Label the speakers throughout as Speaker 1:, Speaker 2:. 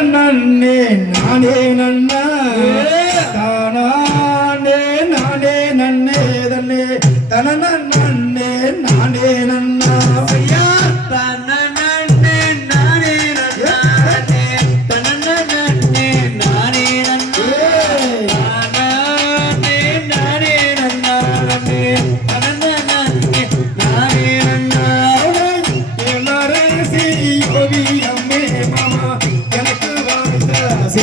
Speaker 1: na na na na na na பண்ணி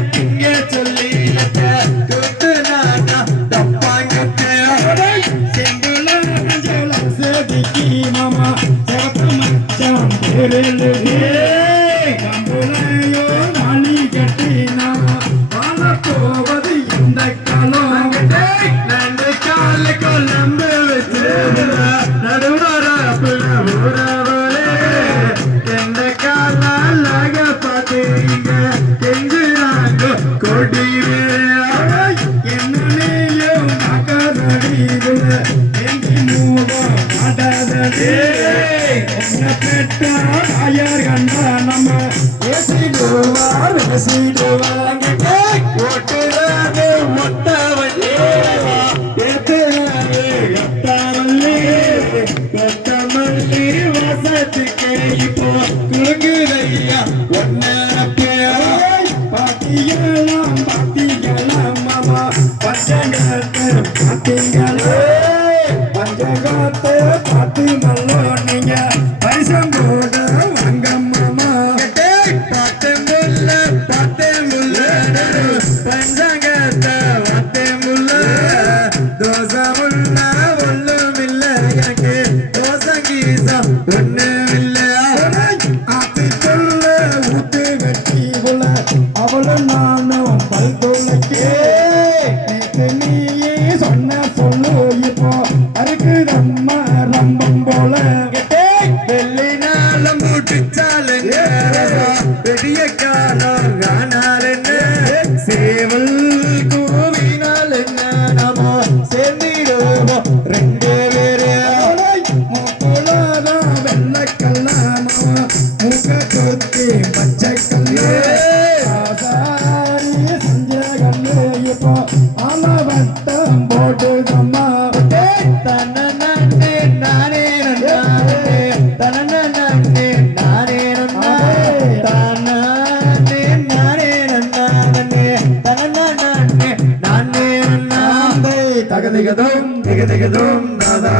Speaker 1: கொல்கட்டைய திங்க சொல்லி கூத்து நானா
Speaker 2: பேசிடுவார் பேசிடுவாங்க
Speaker 1: ஓட்டுறாரு மொட்டவள்ளே ஏத்துறாரு கத்தாமல்லே கத்தமல்லி வாசத்துக்கு இப்போ குறுங்குதையா. ஒன்னப்பே
Speaker 2: பாத்தியெல்லாம் பாத்தியெல்லாம் மாமா. பஞ்சகத்தை மல்லோ நீங்க பரிசம் போட வாங்க மாமா. நீயே சொன்ன சொல்லு இப்போ அருக்கு நம்ம ரம்பம் போல.
Speaker 1: வெள்ளினாலம் பெரிய காலம் காணாலுங்க கொடுக்குமா
Speaker 2: தன நன்றி
Speaker 1: நானே தன நன்றி நானே தானே நானே நானே தன நானே நானே நானே
Speaker 2: தகதிகதும் திகதிகதும் தாதா